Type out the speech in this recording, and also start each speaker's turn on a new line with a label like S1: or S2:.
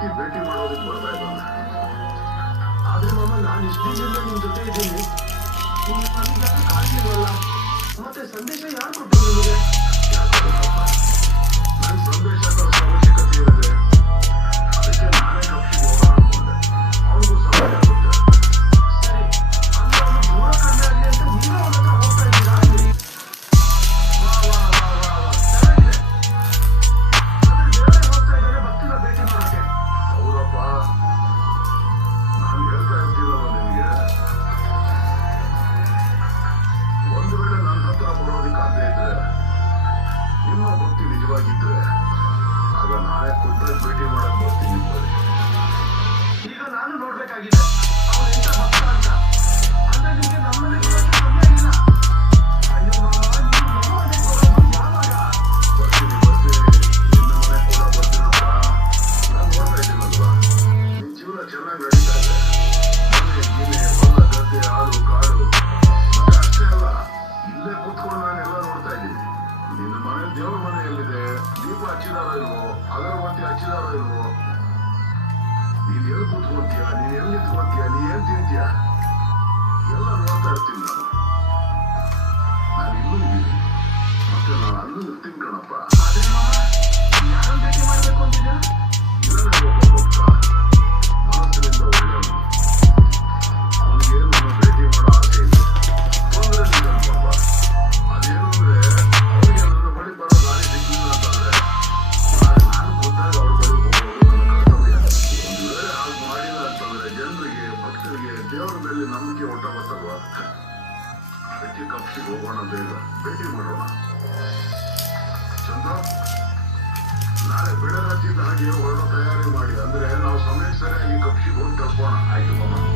S1: ಭಕ್ತಿ ಭೇಟಿ ಮಾಡೋದಕ್ಕೆ ಬರ್ತಾ ಇದ್ದಾನೆ.
S2: ಆದ್ರೆ ಮಾಮ, ನಾನು ಇಷ್ಟು ದಿನದಿಂದ ನಿಮ್ ಜೊತೆ ಇದ್ದೀನಿ. ನನಗೆ ಯಾರು ಕಾಣಲಿಲ್ವಲ್ಲ ಮತ್ತೆ ಸಂದೇಶ ಯಾರು ಕೊಟ್ಟರು ನಿಮಗೆ?
S1: ಚೆನ್ನಾಗಿ ಗದ್ದೆ ಆಡು ಕಾಡು ಅಷ್ಟೇ ಅಲ್ಲ ಇಲ್ಲೇ ನಾನು ಎಲ್ಲ ನೋಡ್ತಾ ಇದ್ದೀನಿ ನಿನ್ನ ಮನೆ ದೇವ್ರ ಮನೆ ಎಲ್ಲಿದೆ ದೀಪ ಹಚ್ಚಿದಾರೋ ಇಲ್ವೋ ಅಗರಬತ್ತಿ ಹಚ್ಚಿದಾರೋ ಇಲ್ವೋ ನೀನ್ ಎಲ್ಲಿ ಕೂತ್ಕೊಂತೀಯ ನೀನ್ ಎಲ್ಲಿ ನೀ ಏನ್ ತಿಂತೀಯ ಎಲ್ಲ ನೋಡ್ತಾ ಇರ್ತೀನಿ ನಾನು ನಾನು ಇಲ್ಲೂ ಇದ್ದೀನಿ ಮತ್ತೆ ನಾನು ದೇವರ ಮೇಲೆ ನಂಬಿಕೆ ಹೊಟ್ಟ ಬರ್ತಲ್ವಾ ಅದಕ್ಕೆ ಕಪ್ಸಿಗೆ ಹೋಗೋಣ ಬೇಗ ಭೇಟಿ ಮಾಡೋಣ. ಚಂದ್ರ ನಾಳೆ ಬೆಳಗಾಚಿದ್ದ ಹಾಗೆ ಹೊರಡೋ ತಯಾರಿ ಮಾಡಿ. ಅಂದ್ರೆ ನಾವು ಸಮಯ ಸರಿಯಾಗಿ ಕಪ್ಸಿಗೆ ಹೋಗಿ ತಲುಪೋಣ. ಆಯ್ತು ಮಾಮ.